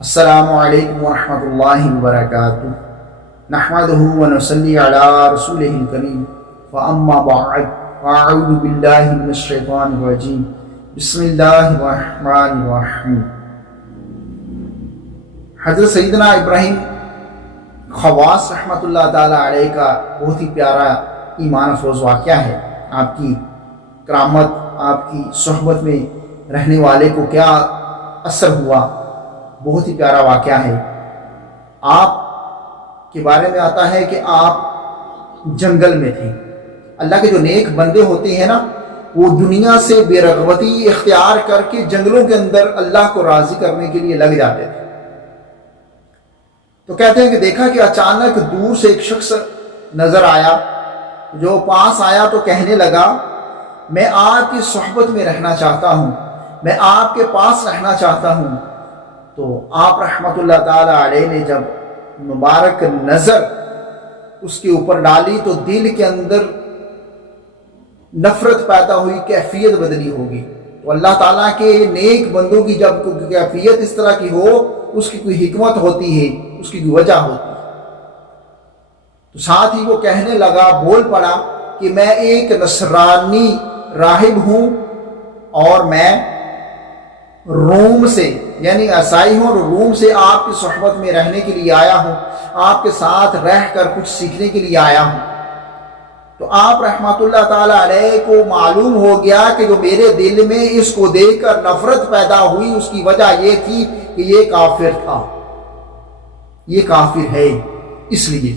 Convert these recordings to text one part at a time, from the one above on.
السلام علیکم ورحمۃ اللہ وبرکاتہ نحمدہ ونصلی علی رسولہ الکریم فاما بعد فاعوذ باللہ من الشیطان الرجیم بسم اللہ الرحمن الرحیم۔ حضرت سیدنا ابراہیم خواص رحمۃ اللہ تعالی علیہ کا بہت ہی پیارا ایمان افروز واقعہ ہے۔ آپ کی کرامت، آپ کی صحبت میں رہنے والے کو کیا اثر ہوا، بہت ہی پیارا واقعہ ہے۔ آپ کے بارے میں آتا ہے کہ آپ جنگل میں تھے۔ اللہ کے جو نیک بندے ہوتے ہیں نا، وہ دنیا سے بے رغبتی اختیار کر کے جنگلوں کے اندر اللہ کو راضی کرنے کے لیے لگ جاتے تھے۔ تو کہتے ہیں کہ دیکھا کہ اچانک دور سے ایک شخص نظر آیا، جو پاس آیا تو کہنے لگا میں آپ کی صحبت میں رہنا چاہتا ہوں، میں آپ کے پاس رہنا چاہتا ہوں۔ تو آپ رحمت اللہ تعالی علیہ نے جب مبارک نظر اس کے اوپر ڈالی تو دل کے اندر نفرت پیدا ہوئی، کیفیت بدلی ہوگی۔ تو اللہ تعالیٰ کے نیک بندوں کی جب کیفیت اس طرح کی ہو، اس کی کوئی حکمت ہوتی ہے، اس کی کوئی وجہ ہوتی ہے۔ تو ساتھ ہی وہ کہنے لگا، بول پڑا کہ میں ایک نصرانی راہب ہوں اور میں روم سے یعنی عیسائی ہوں، اور روم سے آپ کی صحبت میں رہنے کے لیے آیا ہوں، آپ کے ساتھ رہ کر کچھ سیکھنے کے لیے آیا ہوں۔ تو آپ رحمت اللہ تعالی علیہ کو معلوم ہو گیا کہ جو میرے دل میں اس کو دیکھ کر نفرت پیدا ہوئی، اس کی وجہ یہ تھی کہ یہ کافر تھا، یہ کافر ہے، اس لیے۔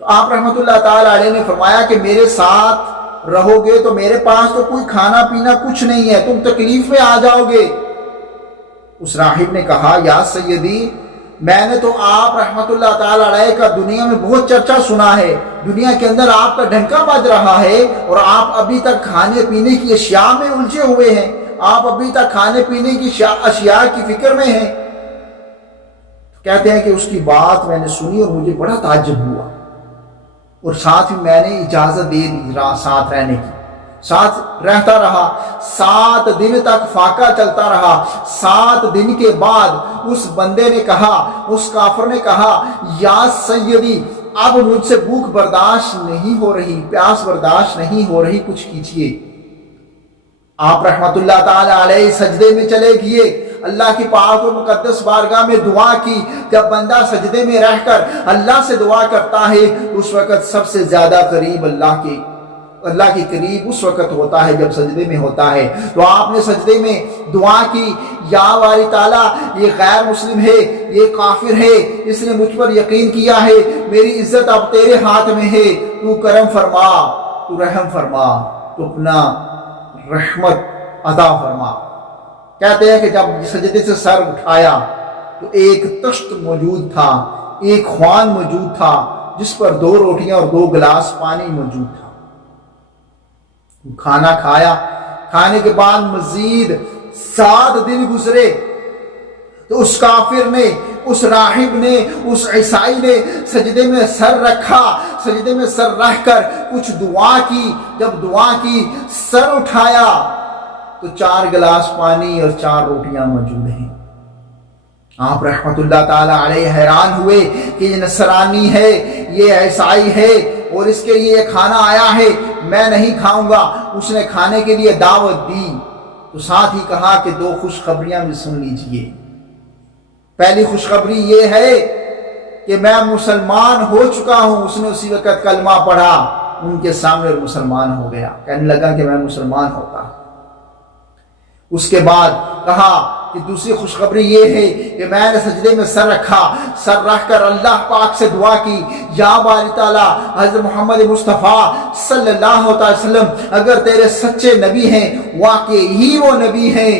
تو آپ رحمت اللہ تعالی علیہ نے فرمایا کہ میرے ساتھ رہو گے تو میرے پاس تو کوئی کھانا پینا کچھ نہیں ہے، تم تکلیف میں آ جاؤ گے۔ اس راہب نے کہا، یا سیدی، میں نے تو آپ رحمت اللہ تعالی علیہ کا دنیا میں بہت چرچا سنا ہے، دنیا کے اندر آپ کا ڈنکا بج رہا ہے، اور آپ ابھی تک کھانے پینے کی اشیاء میں الجھے ہوئے ہیں، آپ ابھی تک کھانے پینے کی اشیاء کی فکر میں ہیں۔ کہتے ہیں کہ اس کی بات میں نے سنی اور مجھے بڑا تعجب ہوا، اور ساتھ ہی میں نے اجازت دے دی ساتھ رہنے کی، ساتھ رہتا رہا۔ 7 دن تک فاقہ چلتا رہا۔ 7 دن کے بعد اس بندے نے کہا، اس کافر نے کہا، یا سیدی، اب مجھ سے بھوک برداشت نہیں ہو رہی، پیاس برداشت نہیں ہو رہی، کچھ کیجیے۔ آپ رحمت اللہ تعالی علیہ سجدے میں چلے گئے، اللہ کی پاک و مقدس بارگاہ میں دعا کی۔ جب بندہ سجدے میں رہ کر اللہ سے دعا کرتا ہے، اس وقت سب سے زیادہ قریب اللہ کے قریب اس وقت ہوتا ہے جب سجدے میں ہوتا ہے۔ تو آپ نے سجدے میں دعا کی، یا باری تعالیٰ، یہ غیر مسلم ہے، یہ کافر ہے، اس نے مجھ پر یقین کیا ہے، میری عزت اب تیرے ہاتھ میں ہے، تو کرم فرما، تو رحم فرما، تو اپنا رحمت عطا فرما۔ کہتے ہیں کہ جب سجدے سے سر اٹھایا تو ایک تشت موجود تھا، ایک خوان موجود تھا، جس پر 2 روٹیاں اور 2 گلاس پانی موجود تھا۔ کھانا کھایا، کھانے کے بعد مزید 7 دن گزرے تو اس کافر نے، اس راہب نے، اس عیسائی نے سجدے میں سر رکھا، سجدے میں سر رکھ کر کچھ دعا کی۔ جب دعا کی، سر اٹھایا تو 4 گلاس پانی اور 4 روٹیاں موجود ہیں۔ آپ رحمت اللہ تعالی علیہ حیران ہوئے کہ یہ نصرانی ہے، یہ عیسائی ہے، اور اس کے لیے یہ کھانا آیا ہے، میں نہیں کھاؤں گا۔ اس نے کھانے کے لیے دعوت دی، تو ساتھ ہی کہا کہ 2 خوشخبریاں بھی سن لیجئے۔ پہلی خوشخبری یہ ہے کہ میں مسلمان ہو چکا ہوں۔ اس نے اسی وقت کلمہ پڑھا ان کے سامنے اور مسلمان ہو گیا، کہنے لگا کہ میں مسلمان ہوتا۔ اس کے بعد کہا کہ دوسری خوشخبری یہ ہے کہ میں نے سجدے میں سر رکھا، سر رکھ کر اللہ پاک سے دعا کی، یا باری تعالیٰ، حضرت محمد مصطفیٰ صلی اللہ علیہ وسلم اگر تیرے سچے نبی ہیں، واقعی ہی وہ نبی ہیں،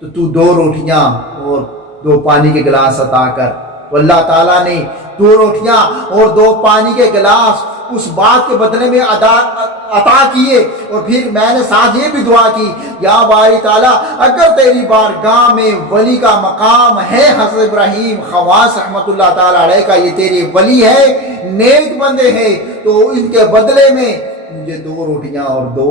تو 2 روٹیاں اور 2 پانی کے گلاس عطا کر۔ تو اللہ تعالیٰ نے 2 روٹیاں اور 2 پانی کے گلاس اس بات کے بدلے میں عطا کیے، اور پھر میں نے ساتھ یہ بھی دعا کی، یا باری تعالیٰ، اگر تیری بارگاہ میں ولی کا مقام ہے، حضرت ابراہیم خواص رحمت اللہ تعالی علیہ کا یہ تیرے ولی ہے، نیک بندے ہیں، تو ان کے بدلے میں مجھے 2 روٹیاں اور 2